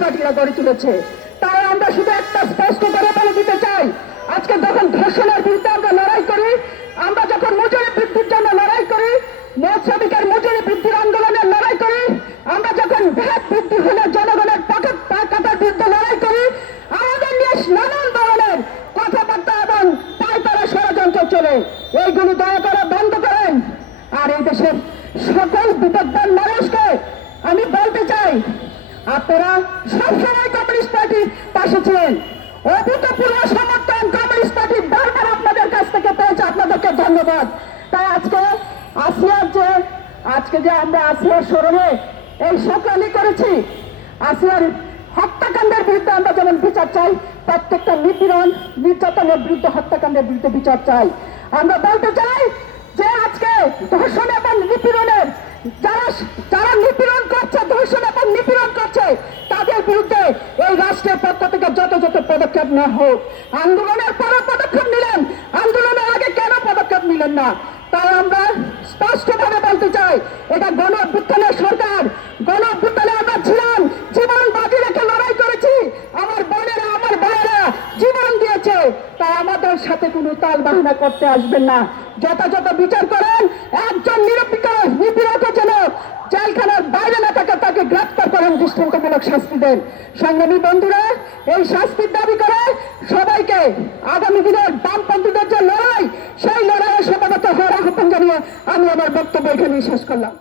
পার্টিরা গড়ে তুলেছে। তাই আমরা শুধু একটা স্পষ্ট করে বলে দিতে চাই, আজকে যখন ধর্ষণের বিরুদ্ধে আমরা লড়াই করি, আমরা যখন মজুরি বৃদ্ধির জন্য লড়াই করি শ্রমিকের মজুরি বৃদ্ধির আন্দোলনের লড়াই করি, আমরা যখন ভ্যাট বৃদ্ধি হলে জনগণের পকেট কাটার বিরুদ্ধে লড়াই করি, আমাদের নিয়ে নানান ধরনের কথাবার্তা এবং তাই তারা ষড়যন্ত্র চলে। এইগুলি দয়া করে বন্ধ করেন। আর এই দেশের সকল বিপদবান মানুষকে আপনারা সবসময় কমিউনিস্ট পার্টির পাশে ছিলেন। অভূতপূর্ব সমর্থন কমিউনিস্ট পার্টি বারবার আপনাদের কাছ থেকে পেয়েছে, আপনাদেরকে ধন্যবাদ। তাই আজকে আসিয়ার যে, আজকে যে আমরা আসিয়ার স্মরণে এই সকালই করেছি, আসিয়ার হত্যাকাণ্ডের বিরুদ্ধে আমরা যেমন বিচার চাই, প্রত্যেকটা নিপীড়ন, নির্যাতনের বিরুদ্ধে হত্যাকাণ্ডের বিরুদ্ধে বিচার চাই। আমরা বলতে চাই যে আজকে ধর্ষণ এবং নিপীড়নের, যারা যারা নিপীড়ন করছে, ধর্ষণ এবং নিপীড়ন করছে পদক্ষেপ নেওয়া হোক, আন্দোলনের পরে পদক্ষেপ নিলেন। আন্দোলনের আগে কেন পদক্ষেপ নিলেন না? তাই আমরা স্পষ্টভাবে বলতে চাই, এটা গণ অভ্যুত্থানের সরকার। গণ অভ্যুত্থানে আমরা ছিলাম জীবন বাজি রেখে লড়াই করেছি। আমার বোনেরা, আমার ভাইয়েরা জীবন দিয়েছে। তাই আমাদের সাথে কোনো তাল বাহানা করতে আসবেন না। যথাযথ বিচার করেন, একজন নিরপেক্ষ দৃষ্টান্তমূলক শাস্তি দেন। সংগ্রামী বন্ধুরা, এই শাস্তির দাবি করে সবাইকে আগামী দিনের বামপন্থীদের যে লড়াই, সেই লড়াইয়ে সমাগত হওয়ার আহ্বান জানিয়ে আমি আমার বক্তব্য এখানে শেষ করলাম।